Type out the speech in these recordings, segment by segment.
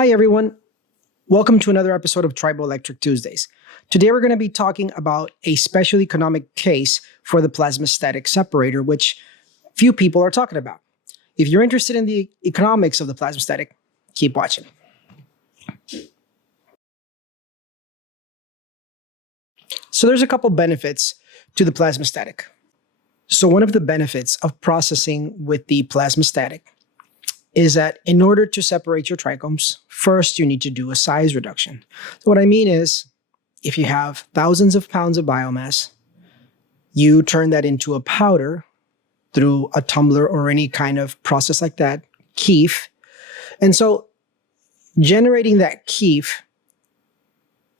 Hi, everyone. Welcome to another episode of Triboelectric Tuesdays. Today, we're going to be talking about a special economic case for the plasmastatic separator, which few people are talking about. If you're interested in the economics of the plasmastatic, keep watching. So there's a couple benefits to the plasmastatic. So one of the benefits of processing with the plasmastatic is that in order to separate your trichomes, first you need to do a size reduction. So what I mean is, if you have thousands of pounds of biomass, you turn that into a powder through a tumbler or any kind of process like that, keef. And so generating that keef,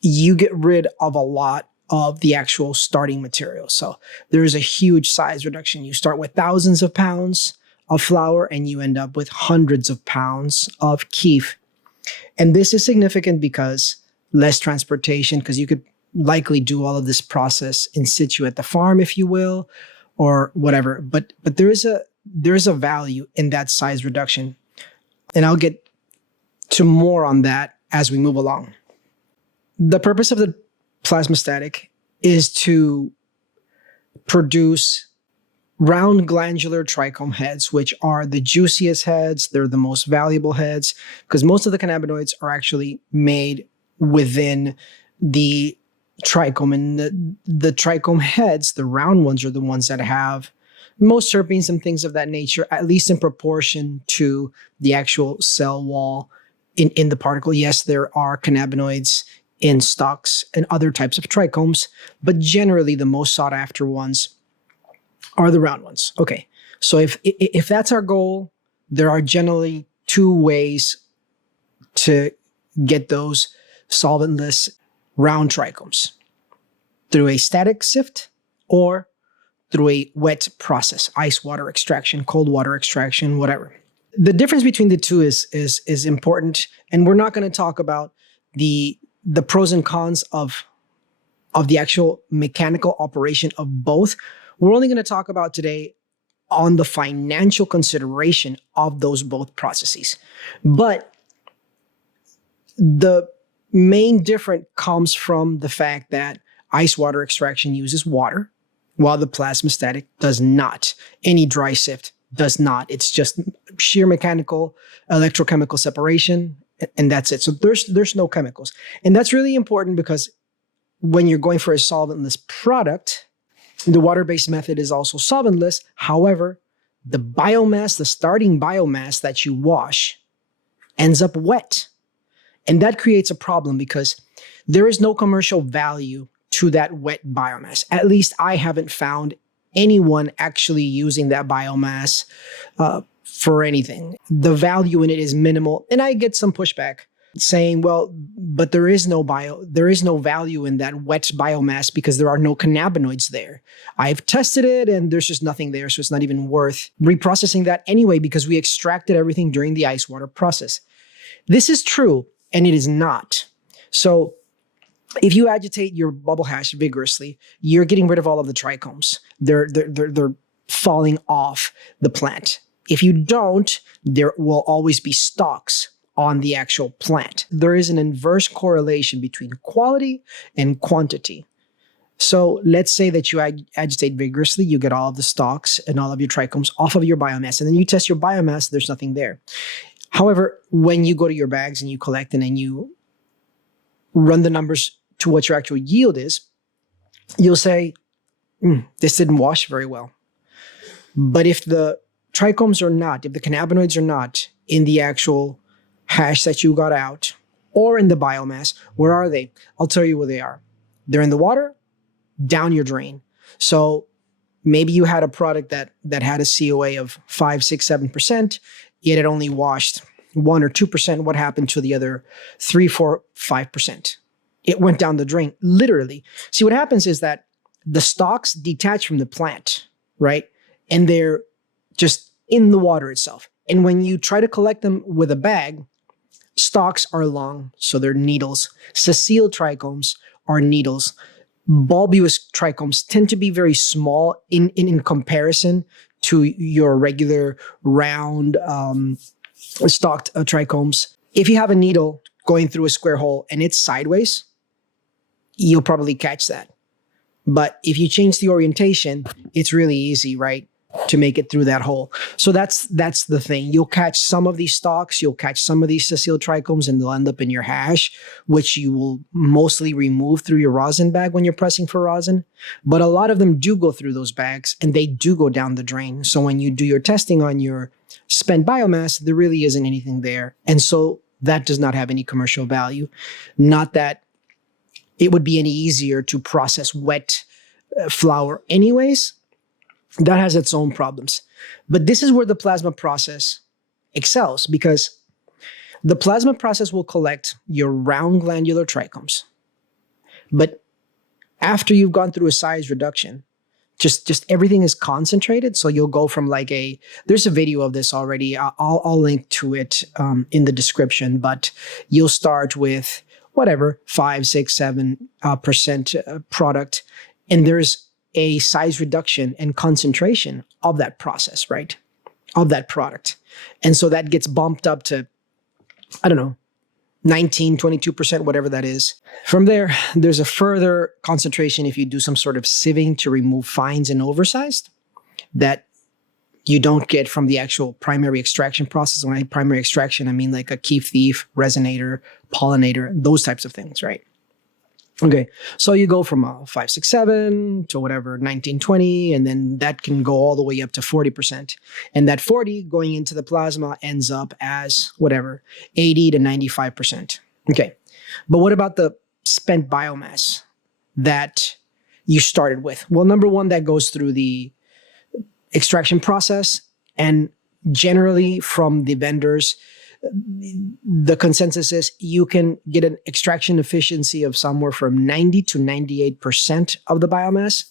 you get rid of a lot of the actual starting material. So there is a huge size reduction. You start with thousands of pounds of flour and you end up with hundreds of pounds of keef. And this is significant because less transportation, because you could likely do all of this process in situ at the farm, if you will, or whatever. But there is a value in that size reduction. And I'll get to more on that as we move along. The purpose of the plasmastatic is to produce round glandular trichome heads, which are the juiciest heads. They're the most valuable heads because most of the cannabinoids are actually made within the trichome. And the trichome heads, the round ones, are the ones that have most terpenes and things of that nature, at least in proportion to the actual cell wall in the particle. Yes, there are cannabinoids in stalks and other types of trichomes, but generally the most sought after ones are the round ones. Okay, so if that's our goal, there are generally two ways to get those solventless round trichomes: through a static sift or through a wet process, ice water extraction, cold water extraction, whatever. The difference between the two is important, and we're not going to talk about the pros and cons of the actual mechanical operation of both. We're only going to talk about today on the financial consideration of those both processes. But the main difference comes from the fact that ice water extraction uses water, while the plasmastatic does not. Any dry sift does not. It's just sheer mechanical, electrochemical separation, and that's it. So there's no chemicals. And that's really important because when you're going for a solventless product, the water-based method is also solventless. However, the biomass, the starting biomass that you wash, ends up wet. And that creates a problem because there is no commercial value to that wet biomass. At least I haven't found anyone actually using that biomass for anything. The value in it is minimal. And I get some pushback saying, well, but there is no value in that wet biomass because there are no cannabinoids there. I've tested it and there's just nothing there, so it's not even worth reprocessing that anyway because we extracted everything during the ice water process. This is true, and it is not. So if you agitate your bubble hash vigorously, you're getting rid of all of the trichomes. They're falling off the plant. If you don't, there will always be stalks on the actual plant. There is an inverse correlation between quality and quantity. So let's say that you agitate vigorously, you get all of the stalks and all of your trichomes off of your biomass, and then you test your biomass, there's nothing there. However, when you go to your bags and you collect and then you run the numbers to what your actual yield is, you'll say, this didn't wash very well. But if the trichomes are not, if the cannabinoids are not in the actual hash that you got out or in the biomass, where are they? I'll tell you where they are. They're in the water, down your drain. So maybe you had a product that had a COA of 5, 6, 7%, yet it only washed 1 or 2%. What happened to the other 3, 4, 5%? It went down the drain, literally. See, what happens is that the stalks detach from the plant, right? And they're just in the water itself. And when you try to collect them with a bag, stalks are long, so they're needles. Sessile trichomes are needles. Bulbous trichomes tend to be very small in comparison to your regular round stalked trichomes. If you have a needle going through a square hole and it's sideways, you'll probably catch that. But if you change the orientation, it's really easy, right, to make it through that hole. So that's the thing. You'll catch some of these stalks, you'll catch some of these sessile trichomes, and they'll end up in your hash, which you will mostly remove through your rosin bag when you're pressing for rosin. But a lot of them do go through those bags, and they do go down the drain. So when you do your testing on your spent biomass, there really isn't anything there. And so that does not have any commercial value. Not that it would be any easier to process wet flour anyways. That has its own problems. But this is where the plasma process excels, because the plasma process will collect your round glandular trichomes. But after you've gone through a size reduction, just everything is concentrated. So you'll go from like there's a video of this already. I'll link to it in the description, but you'll start with whatever, 5, 6, 7% product. And there's a size reduction and concentration of that process, right? Of that product. And so that gets bumped up to, I don't know, 19, 22%, whatever that is. From there, there's a further concentration if you do some sort of sieving to remove fines and oversized that you don't get from the actual primary extraction process. When I primary extraction, I mean like a keef thief, resonator, pollinator, those types of things, right? Okay, so you go from 5, 6, 7 to whatever, 19, 20, and then that can go all the way up to 40%. And that 40 going into the plasma ends up as whatever, 80 to 95%. Okay, but what about the spent biomass that you started with? Well, number one, that goes through the extraction process, and generally from the vendors, the consensus is you can get an extraction efficiency of somewhere from 90 to 98% of the biomass,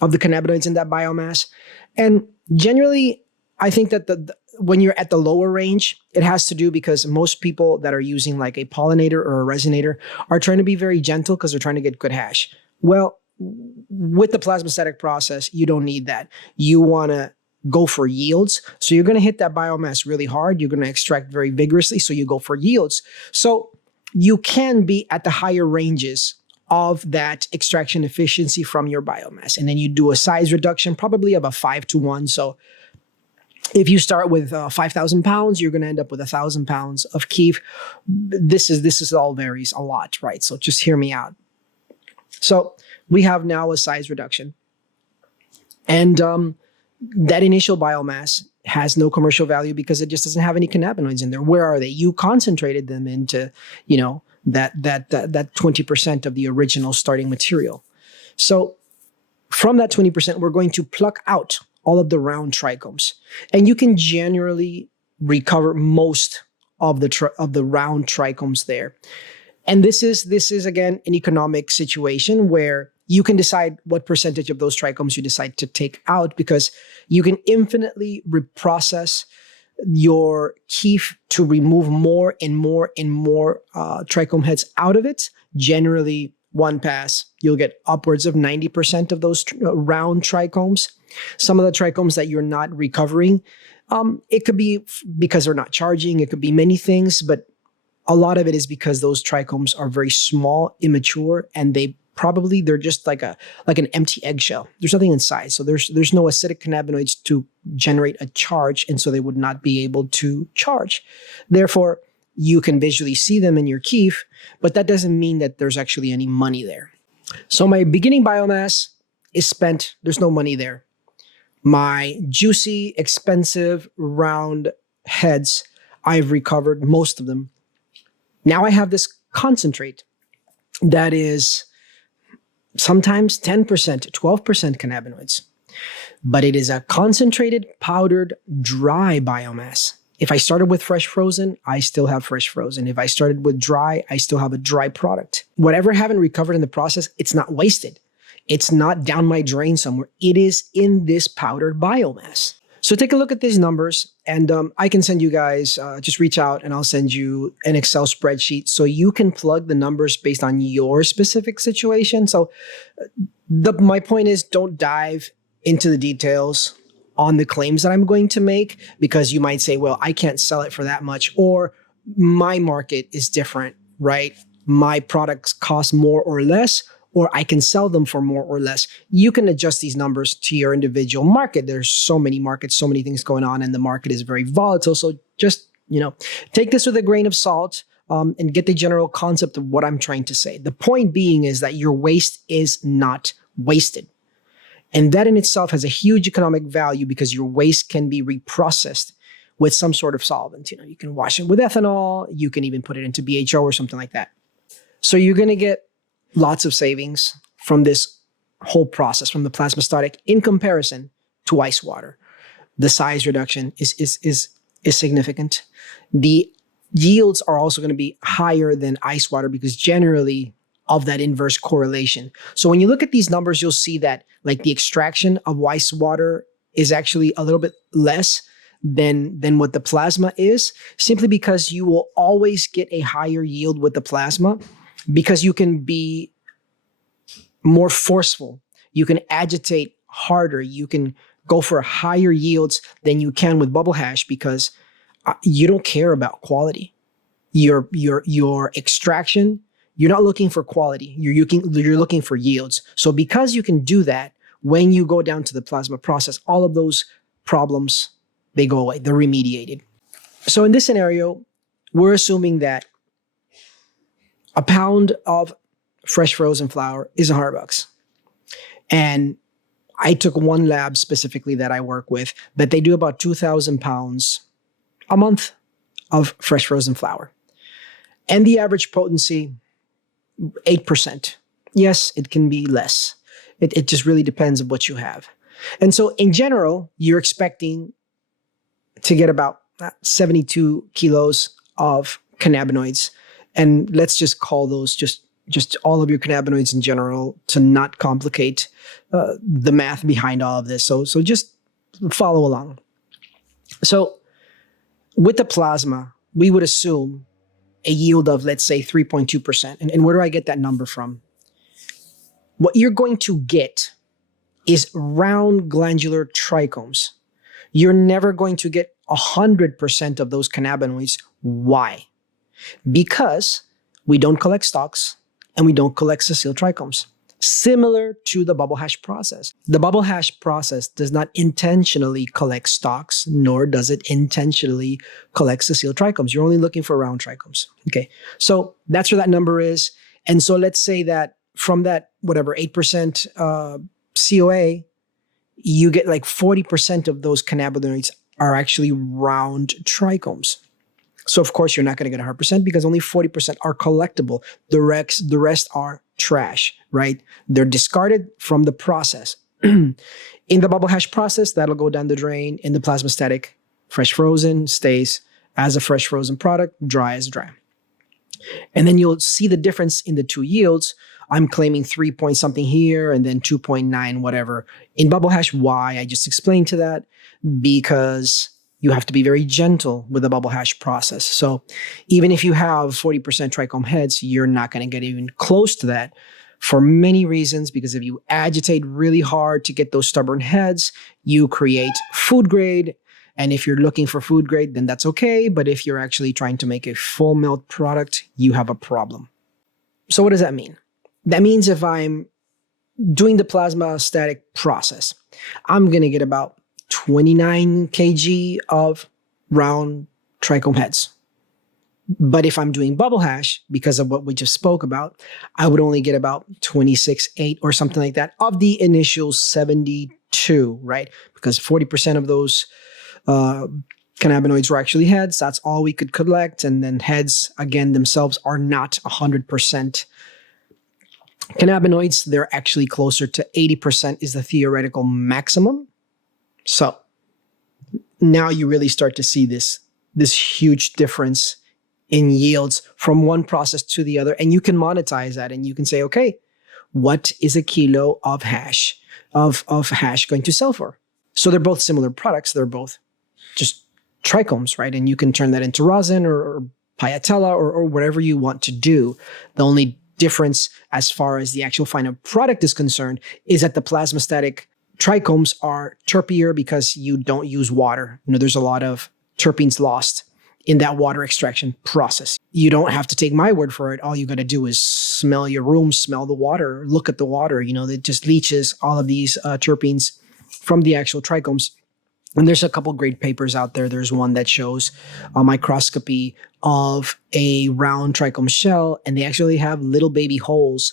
of the cannabinoids in that biomass. And generally, I think that when you're at the lower range, it has to do because most people that are using like a pollinator or a resonator are trying to be very gentle because they're trying to get good hash. Well, with the plasmastatic process, you don't need that. You want to go for yields. So you're going to hit that biomass really hard. You're going to extract very vigorously. So you go for yields. So you can be at the higher ranges of that extraction efficiency from your biomass. And then you do a size reduction, probably of a 5 to 1. So if you start with 5,000 pounds, you're going to end up with 1,000 pounds of keef. This is all varies a lot, right? So just hear me out. So we have now a size reduction. And that initial biomass has no commercial value because it just doesn't have any cannabinoids in there. Where are they? You concentrated them into, that 20% of the original starting material. So from that 20%, we're going to pluck out all of the round trichomes, and you can generally recover most of the round trichomes there. And this is again an economic situation where you can decide what percentage of those trichomes you decide to take out, because you can infinitely reprocess your keef to remove more and more and more trichome heads out of it. Generally, one pass, you'll get upwards of 90% of those round trichomes. Some of the trichomes that you're not recovering, it could be because they're not charging. It could be many things, but a lot of it is because those trichomes are very small, immature, and they're just like an empty eggshell. There's nothing inside. So there's no acidic cannabinoids to generate a charge, and so they would not be able to charge. Therefore, you can visually see them in your keef, but that doesn't mean that there's actually any money there. So my beginning biomass is spent. There's no money there. My juicy, expensive, round heads, I've recovered most of them. Now I have this concentrate that is sometimes 10%, 12% cannabinoids, but it is a concentrated, powdered, dry biomass. If I started with fresh frozen, I still have fresh frozen. If I started with dry, I still have a dry product. Whatever I haven't recovered in the process, it's not wasted. It's not down my drain somewhere. It is in this powdered biomass. So take a look at these numbers, and I can send you guys, just reach out and I'll send you an Excel spreadsheet so you can plug the numbers based on your specific situation. So my point is, don't dive into the details on the claims that I'm going to make, because you might say, well, I can't sell it for that much, or my market is different, right? My products cost more or less, or I can sell them for more or less. You can adjust these numbers to your individual market. There's so many markets, so many things going on, and the market is very volatile. So just, take this with a grain of salt, and get the general concept of what I'm trying to say. The point being is that your waste is not wasted. And that in itself has a huge economic value because your waste can be reprocessed with some sort of solvent. You can wash it with ethanol. You can even put it into BHO or something like that. So you're going to get lots of savings from this whole process, from the Plasmastatic, in comparison to ice water. The size reduction is significant. The yields are also going to be higher than ice water because generally of that inverse correlation. So when you look at these numbers, you'll see that like the extraction of ice water is actually a little bit less than what the plasma is, simply because you will always get a higher yield with the plasma because you can be more forceful. You can agitate harder. You can go for higher yields than you can with bubble hash because you don't care about quality. Your extraction, you're not looking for quality. You're looking for yields. So because you can do that, when you go down to the plasma process, all of those problems, they go away. They're remediated. So in this scenario, we're assuming that a pound of fresh frozen flour is $100. And I took one lab specifically that I work with that they do about 2,000 pounds a month of fresh frozen flour. And the average potency, 8%. Yes, it can be less. It just really depends on what you have. And so in general, you're expecting to get about 72 kilos of cannabinoids. And let's just call those just all of your cannabinoids in general to not complicate the math behind all of this. So just follow along. So with the plasma, we would assume a yield of, let's say, 3.2%. And where do I get that number from? What you're going to get is round glandular trichomes. You're never going to get 100% of those cannabinoids. Why? Because we don't collect stalks and we don't collect sessile trichomes. Similar to the bubble hash process. The bubble hash process does not intentionally collect stalks, nor does it intentionally collect sessile trichomes. You're only looking for round trichomes. Okay, so that's where that number is. And so let's say that from that, 8% COA, you get like 40% of those cannabinoids are actually round trichomes. So of course, you're not going to get 100% because only 40% are collectible. The rest are trash, right? They're discarded from the process. In the bubble hash process, that'll go down the drain. In the Plasmastatic, fresh frozen stays as a fresh frozen product, dry as dry. And then you'll see the difference in the two yields. I'm claiming 3 point something here and then 2.9 whatever. In bubble hash, why? I just explained to that because you have to be very gentle with the bubble hash process. So even if you have 40% trichome heads, you're not going to get even close to that for many reasons, because if you agitate really hard to get those stubborn heads, you create food grade. And if you're looking for food grade, then that's okay. But if you're actually trying to make a full melt product, you have a problem. So what does that mean? That means if I'm doing the Plasmastatic process, I'm going to get about 29 kg of round trichome heads. But if I'm doing bubble hash, because of what we just spoke about, I would only get about 26.8 or something like that of the initial 72, right? Because 40% of those cannabinoids were actually heads. That's all we could collect. And then heads, again, themselves are not 100% cannabinoids. They're actually closer to 80% is the theoretical maximum. So now you really start to see this huge difference in yields from one process to the other. And you can monetize that and you can say, okay, what is a kilo of hash going to sell for? So they're both similar products. They're both just trichomes, right? And you can turn that into rosin or piatella or whatever you want to do. The only difference as far as the actual final product is concerned is that the Plasmastatic trichomes are terpier because you don't use water. There's a lot of terpenes lost in that water extraction process. You don't have to take my word for it. All you got to do is smell your room, smell the water, look at the water. It just leaches all of these terpenes from the actual trichomes. And there's a couple great papers out there. There's one that shows a microscopy of a round trichome shell, and they actually have little baby holes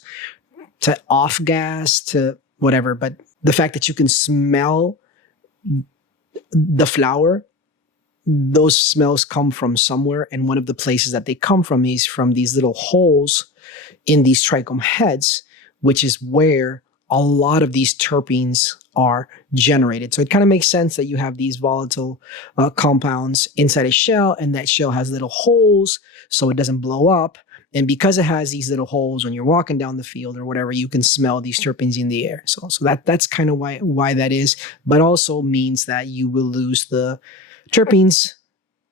to off gas, to whatever. But the fact that you can smell the flower, those smells come from somewhere. And one of the places that they come from is from these little holes in these trichome heads, which is where a lot of these terpenes are generated. So it kind of makes sense that you have these volatile compounds inside a shell, and that shell has little holes so it doesn't blow up. And because it has these little holes, when you're walking down the field or whatever, you can smell these terpenes in the air. So that's kind of why that is, but also means that you will lose the terpenes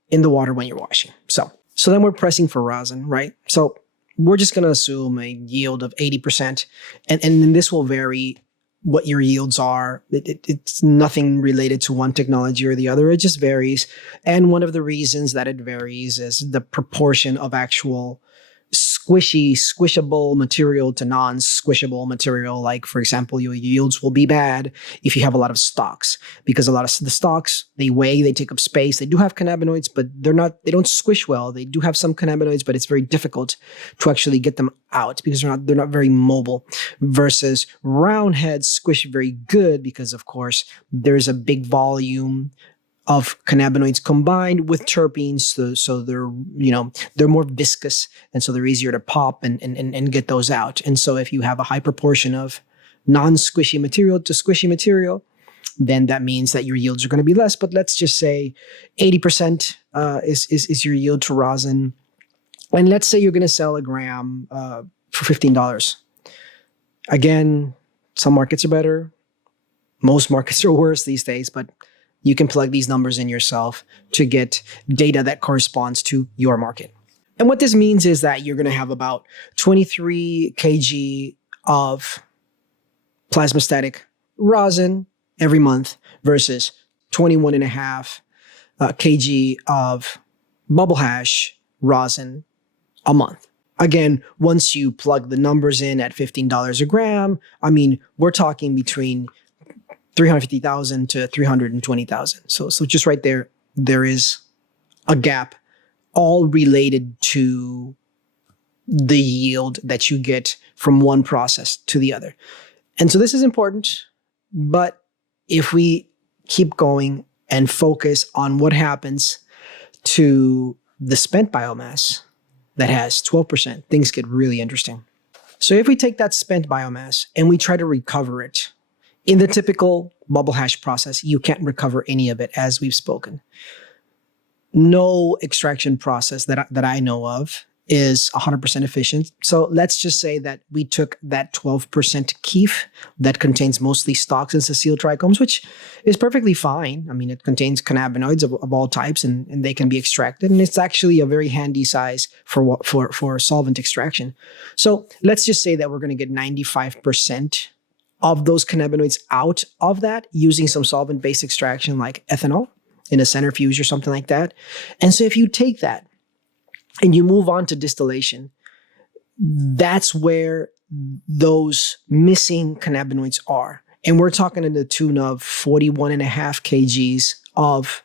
in the water when you're washing. So then we're pressing for rosin, right? So we're just going to assume a yield of 80%. And then this will vary what your yields are. It's nothing related to one technology or the other. It just varies. And one of the reasons that it varies is the proportion of actual squishable material to non-squishable material. Like, for example, your yields will be bad if you have a lot of stalks, because a lot of the stalks, they weigh, they take up space. They do have cannabinoids, but they don't squish well. They do have some cannabinoids, but it's very difficult to actually get them out because they're not very mobile. Versus round heads squish very good because, of course, there's a big volume of cannabinoids combined with terpenes, so they're more viscous, and so they're easier to pop and get those out. And so if you have a high proportion of non-squishy material to squishy material, then that means that your yields are going to be less. But let's just say 80% is your yield to rosin, and let's say you're going to sell a gram for $15. Again, some markets are better, most markets are worse these days, but you can plug these numbers in yourself to get data that corresponds to your market. And what this means is that you're going to have about 23 kg of plasmastatic rosin every month versus 21.5 kg of bubble hash rosin a month. Again, once you plug the numbers in at $15 a gram, we're talking between 350,000 to 320,000. So just right there is a gap, all related to the yield that you get from one process to the other. And so this is important, but if we keep going and focus on what happens to the spent biomass that has 12%, things get really interesting. So if we take that spent biomass and we try to recover it, in the typical bubble hash process, you can't recover any of it, as we've spoken. No extraction process that I know of is 100% efficient. So let's just say that we took that 12% keef that contains mostly stalks and sessile trichomes, which is perfectly fine. It contains cannabinoids of all types, and they can be extracted. And it's actually a very handy size for solvent extraction. So let's just say that we're going to get 95% of those cannabinoids out of that using some solvent-based extraction like ethanol in a centrifuge or something like that. And so if you take that and you move on to distillation, that's where those missing cannabinoids are. And we're talking in the tune of 41.5 kgs of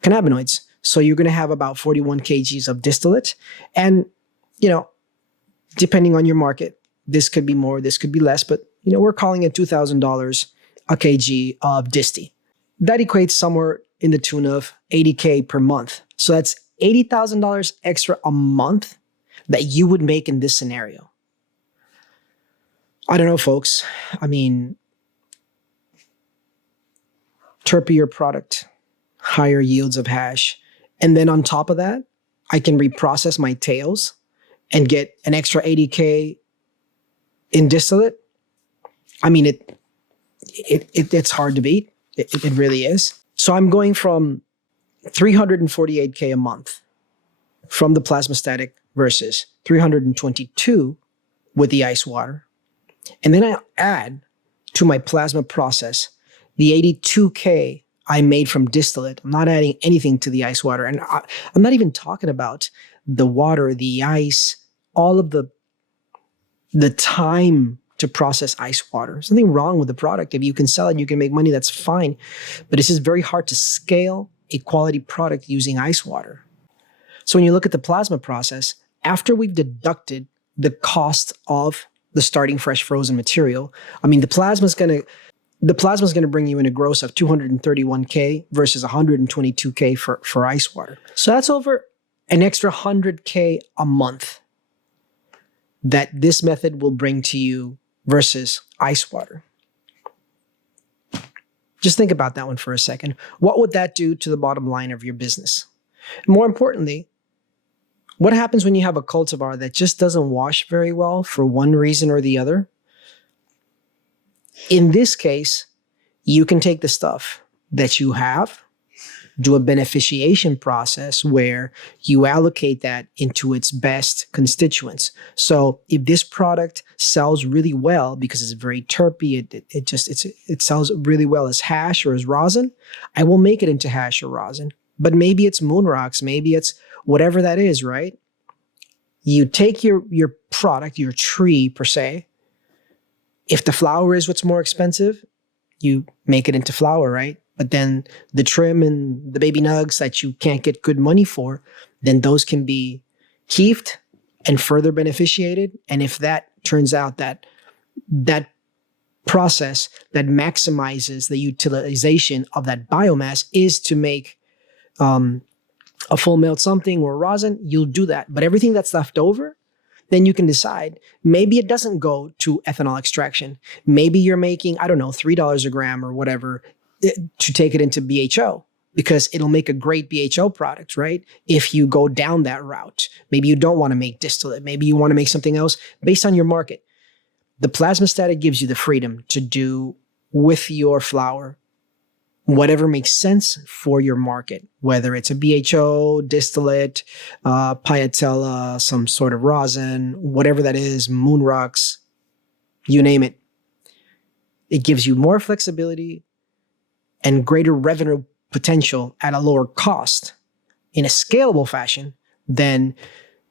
cannabinoids. So you're going to have about 41 kgs of distillate. And, depending on your market, this could be more, this could be less, but we're calling it $2,000 a kg of disti. That equates somewhere in the tune of $80K per month. So that's $80,000 extra a month that you would make in this scenario. I don't know, folks. Terpier product, higher yields of hash. And then on top of that, I can reprocess my tails and get an extra $80K in distillate. It's hard to beat. It really is. So I'm going from 348K a month from the plasmastatic versus 322 with the ice water. And then I add to my plasma process the 82K I made from distillate. I'm not adding anything to the ice water. And I'm not even talking about the water, the ice, all of the time to process ice water. There's nothing wrong with the product. If you can sell it, you can make money, that's fine. But it's just very hard to scale a quality product using ice water. So when you look at the plasma process, after we've deducted the cost of the starting fresh frozen material, I mean, the plasma's going to bring you in a gross of $231K versus $122K for ice water. So that's over an extra $100K a month that this method will bring to you versus ice water. Just think about that one for a second. What would that do to the bottom line of your business? More importantly, what happens when you have a cultivar that just doesn't wash very well for one reason or the other? In this case, you can take the stuff that you have, do a beneficiation process where you allocate that into its best constituents. So if this product sells really well because it's very terpy, it sells really well as hash or as rosin, I will make it into hash or rosin. But maybe it's moon rocks, maybe it's whatever that is, right? You take your product, your tree per se. If the flower is what's more expensive, you make it into flour, right? But then the trim and the baby nugs that you can't get good money for, then those can be keefed and further beneficiated. And if that turns out that process that maximizes the utilization of that biomass is to make a full melt something or rosin, you'll do that. But everything that's left over, then you can decide, maybe it doesn't go to ethanol extraction. Maybe you're making, I don't know, $3 a gram or whatever to take it into BHO because it'll make a great BHO product, right? If you go down that route, maybe you don't want to make distillate. Maybe you want to make something else based on your market. The Plasmastatic gives you the freedom to do with your flour whatever makes sense for your market, whether it's a BHO, distillate, piatella, some sort of rosin, whatever that is, moon rocks, you name it. It gives you more flexibility and greater revenue potential at a lower cost in a scalable fashion than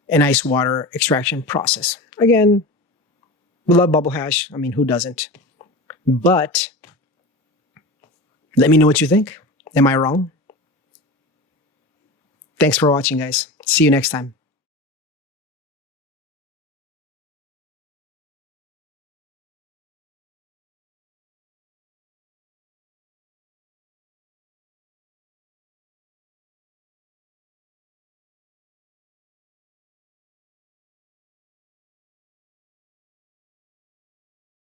an ice water extraction process. Again, we love bubble hash. I mean, who doesn't? But let me know what you think. Am I wrong? Thanks for watching, guys. See you next time.